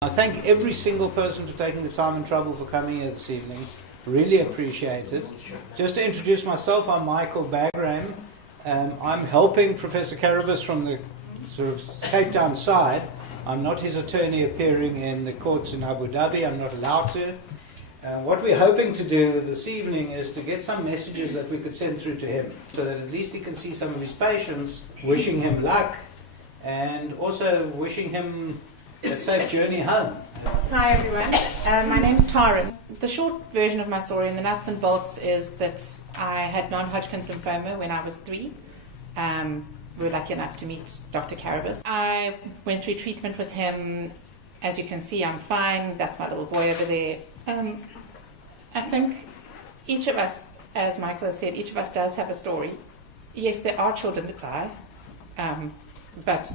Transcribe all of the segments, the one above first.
I thank every single person for taking the time and trouble for coming here this evening. Really appreciate it. Just to introduce myself, I'm Michael Bagraims. I'm helping Professor Karabus from the sort of Cape Town side. I'm not his attorney appearing in the courts in Abu Dhabi. I'm not allowed to. What we're hoping to do this evening is to get some messages that we could send through to him, so that at least he can see some of his patients, wishing him luck, and also wishing him a safe journey home. Hi everyone, my name's Taryn. The short version of my story in the nuts and bolts is that I had non-Hodgkin's lymphoma when I was 3. We were lucky enough to meet Dr. Karabus. I went through treatment with him. As you can see, I'm fine. That's my little boy over there. I think each of us, as Michael has said, each of us does have a story. Yes, there are children that die, but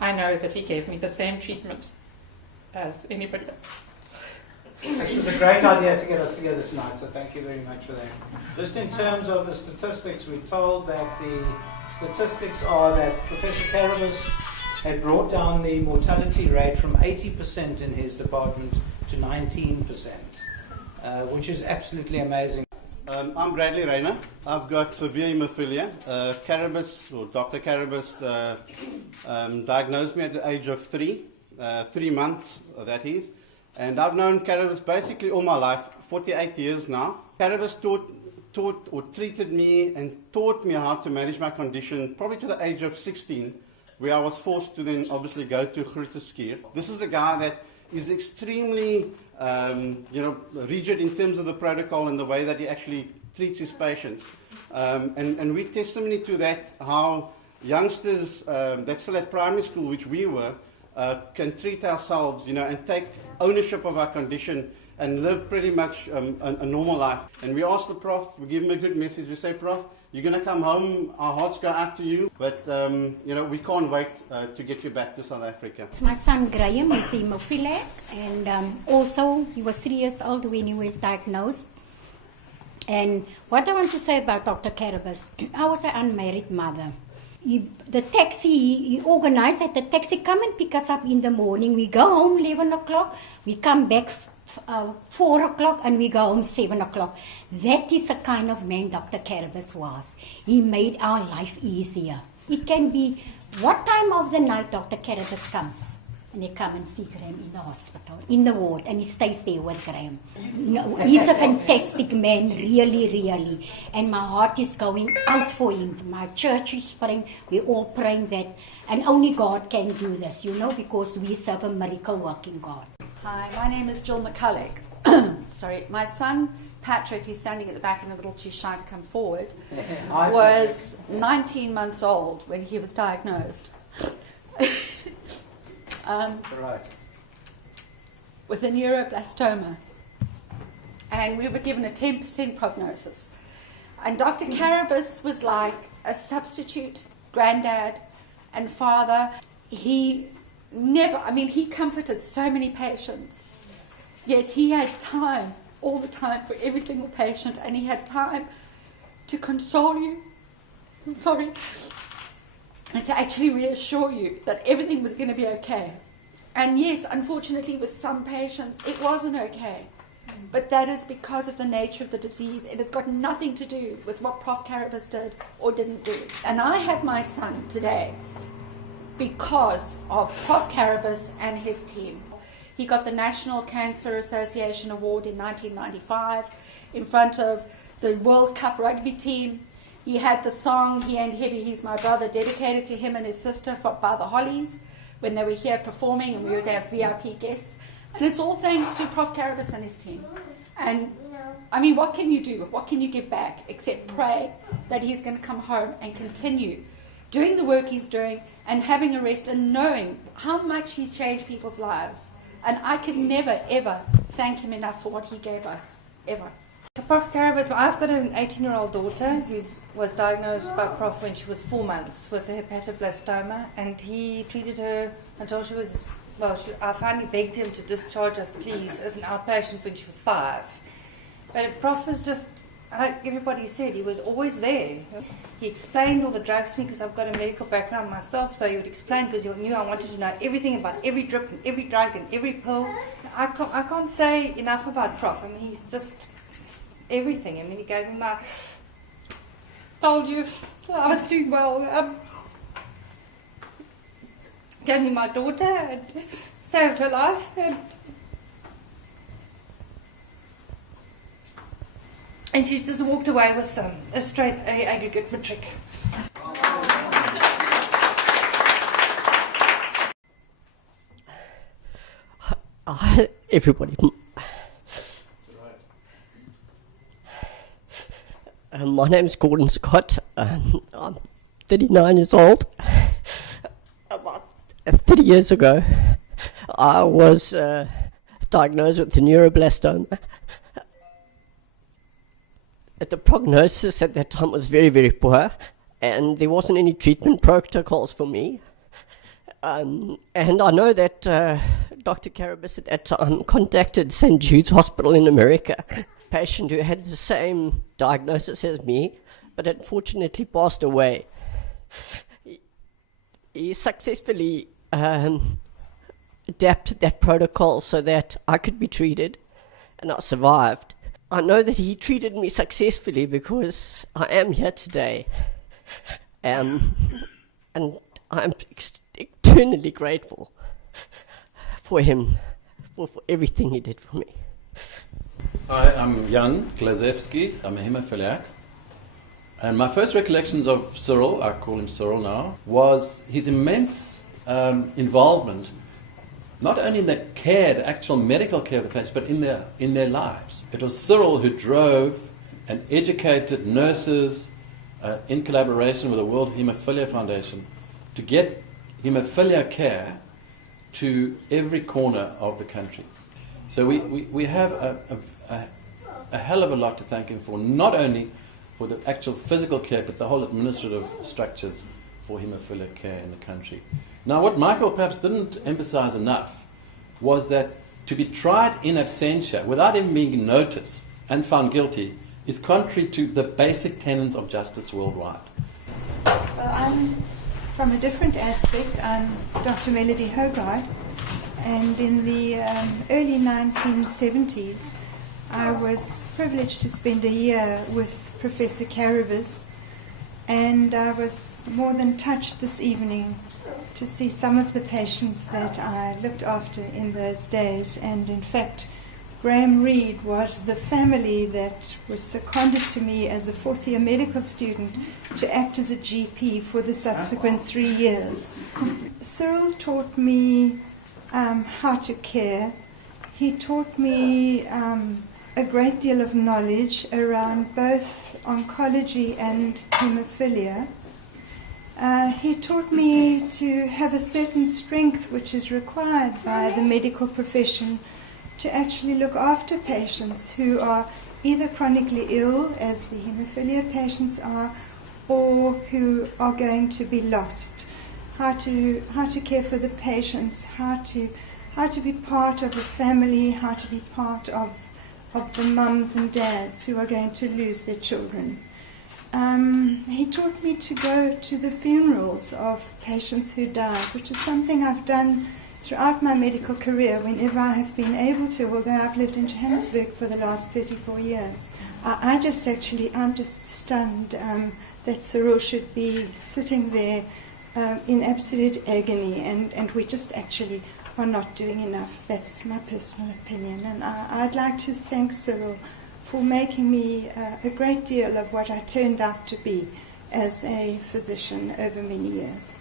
I know that he gave me the same treatment as anybody else. This was a great idea to get us together tonight, so thank you very much for that. Just in terms of the statistics, we're told that the statistics are that Professor Karabus had brought down the mortality rate from 80% in his department to 19%, which is absolutely amazing. I'm Bradley Rayner. I've got severe hemophilia. Karabus, or Dr. Karabus, diagnosed me at the age of 3 months, that is. And I've known Karabus basically all my life, 48 years now. Karabus taught or treated me and taught me how to manage my condition probably to the age of 16, where I was forced to then obviously go to Grooteskuur. This is a guy that is extremely rigid in terms of the protocol and the way that he actually treats his patients. And we testimony to that, how youngsters that still at primary school, which we were, can treat ourselves, and take ownership of our condition and live pretty much a normal life. And we asked the Prof, we give him a good message, we say, Prof, you're going to come home, our hearts go out to you, but we can't wait to get you back to South Africa. It's my son Graham, he's hemophiliac, and also he was 3 years old when he was diagnosed. And what I want to say about Dr. Karabus, I was an unmarried mother. He organized that the taxi come and pick us up in the morning. We go home 11 o'clock, we come back 4 o'clock, and we go home 7 o'clock. That is the kind of man Dr. Karabus was. He made our life easier. It can be what time of the night Dr. Karabus comes, and they come and see Graham in the hospital, in the ward, and he stays there with Graham. He's a fantastic man, really, really. And my heart is going out for him. My church is praying, we're all praying that, and only God can do this, because we serve a miracle working God. Hi, my name is Jill McCulloch. Sorry, my son Patrick, who's standing at the back and a little too shy to come forward, was 19 months old when he was diagnosed. With a neuroblastoma, and we were given a 10% prognosis. And Dr. Karabus was like a substitute granddad and father. He comforted so many patients, yet he had time, all the time, for every single patient, and he had time to console you, and to actually reassure you that everything was going to be okay. And yes, unfortunately, with some patients, it wasn't okay. But that is because of the nature of the disease. It has got nothing to do with what Prof Karabus did or didn't do. And I have my son today because of Prof Karabus and his team. He got the National Cancer Association Award in 1995 in front of the World Cup rugby team. He had the song, He Ain't Heavy, He's My Brother, dedicated to him and his sister by the Hollies when they were here performing, and we were there VIP guests. And it's all thanks to Prof Karabus and his team. And what can you do? What can you give back except pray that he's going to come home and continue doing the work he's doing and having a rest and knowing how much he's changed people's lives. And I can never, ever thank him enough for what he gave us, ever. Prof Karabus, I've got an 18-year-old daughter who was diagnosed by Prof when she was 4 months with a hepatoblastoma, and he treated her until she was, I finally begged him to discharge us, please, as an outpatient when she was 5. But Prof is just like everybody said, he was always there. He explained all the drugs to me because I've got a medical background myself, so he would explain because he knew I wanted to know everything about every drip and every drug and every pill. I can't say enough about Prof. I mean, he's just everything. I mean, he gave me told you I was doing well. Gave me my daughter and saved her life. And she just walked away with a straight A aggregate matric. Everybody. My name is Gordon Scott. I'm 39 years old. About 30 years ago, I was diagnosed with neuroblastoma. The prognosis at that time was very, very poor, and there wasn't any treatment protocols for me. And I know that Dr. Karabus at that time contacted St. Jude's Hospital in America, a patient who had the same diagnosis as me, but unfortunately passed away. He successfully adapted that protocol so that I could be treated, and I survived. I know that he treated me successfully because I am here today, and I'm eternally grateful for him, for everything he did for me. Hi, I'm Jan Glazewski. I'm a hemophiliac. And my first recollections of Cyril, I call him Cyril now, was his immense involvement, not only in the care, the actual medical care of the patients, but in their lives. It was Cyril who drove and educated nurses in collaboration with the World Haemophilia Foundation to get haemophilia care to every corner of the country. So we have a hell of a lot to thank him for, not only for the actual physical care, but the whole administrative structures for haemophilia care in the country. Now, what Michael perhaps didn't emphasize enough was that to be tried in absentia without even being noticed and found guilty is contrary to the basic tenets of justice worldwide. Well, I'm from a different aspect. I'm Dr. Melody Hogarth, and in the early 1970s, I was privileged to spend a year with Professor Karabus, and I was more than touched this evening to see some of the patients that I looked after in those days. And in fact, Graham Reed was the family that was seconded to me as a fourth-year medical student to act as a GP for the subsequent 3 years. Cyril taught me how to care. He taught me a great deal of knowledge around both oncology and haemophilia. He taught me to have a certain strength which is required by the medical profession to actually look after patients who are either chronically ill, as the haemophilia patients are, or who are going to be lost. How to care for the patients, how to be part of a family, how to be part of the mums and dads who are going to lose their children. He taught me to go to the funerals of patients who died, which is something I've done throughout my medical career whenever I have been able to, although I've lived in Johannesburg for the last 34 years. I'm just stunned that Cyril should be sitting there in absolute agony, and we just actually are not doing enough. That's my personal opinion, and I'd like to thank Cyril for making me a great deal of what I turned out to be as a physician over many years.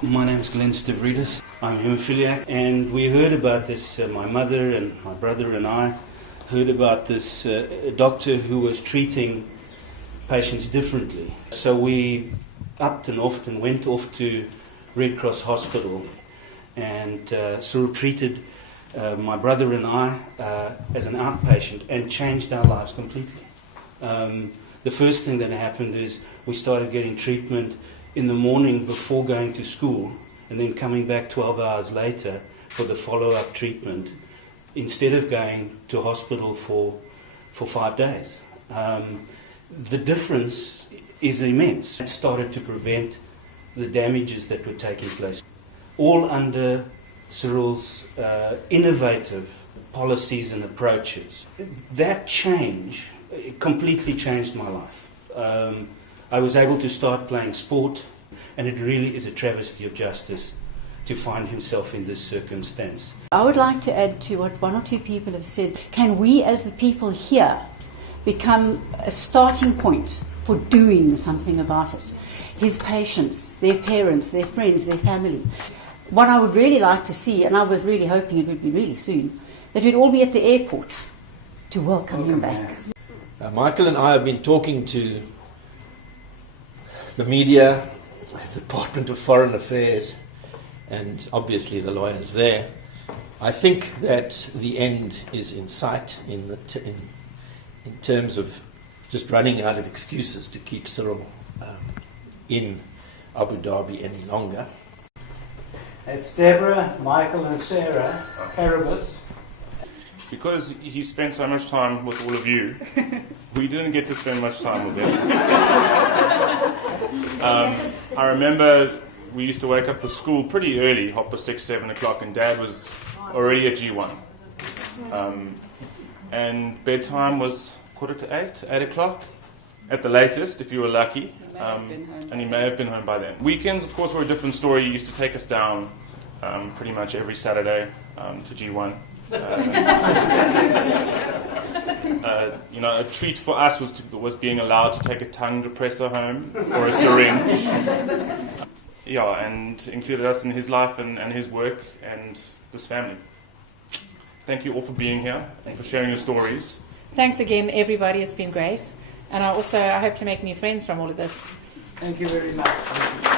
My name is Glenn Stavridis. I'm a haemophiliac, and we heard about this, my mother and my brother and I heard about this doctor who was treating patients differently. So we upped and offed and went off to Red Cross Hospital, and Cyril treated my brother and I as an outpatient and changed our lives completely. The first thing that happened is we started getting treatment in the morning before going to school, and then coming back 12 hours later for the follow-up treatment, instead of going to hospital for for 5 days. The difference is immense. It started to prevent the damages that were taking place, all under Cyril's innovative policies and approaches. That change completely changed my life. I was able to start playing sport, and it really is a travesty of justice to find himself in this circumstance. I would like to add to what one or two people have said. Can we as the people here become a starting point for doing something about it? His patients, their parents, their friends, their family. What I would really like to see, and I was really hoping it would be really soon, that we'd all be at the airport to welcome him back. Michael and I have been talking to the media, the Department of Foreign Affairs, and obviously the lawyers there. I think that the end is in sight in terms of just running out of excuses to keep Cyril in Abu Dhabi any longer. It's Deborah, Michael and Sarah Karabus. Because he spent so much time with all of you, we didn't get to spend much time with him. I remember we used to wake up for school pretty early, 6, 7 o'clock, and Dad was already at G1. And bedtime was 7:45, 8 o'clock, at the latest, if you were lucky. And he may have been home by then. Weekends, of course, were a different story. He used to take us down pretty much every Saturday to G1. A treat for us was being allowed to take a tongue depressor home or a syringe. And included us in his life and his work and this family. Thank you all for being here and for sharing your stories. Thanks again, everybody. It's been great. And I hope to make new friends from all of this. Thank you very much.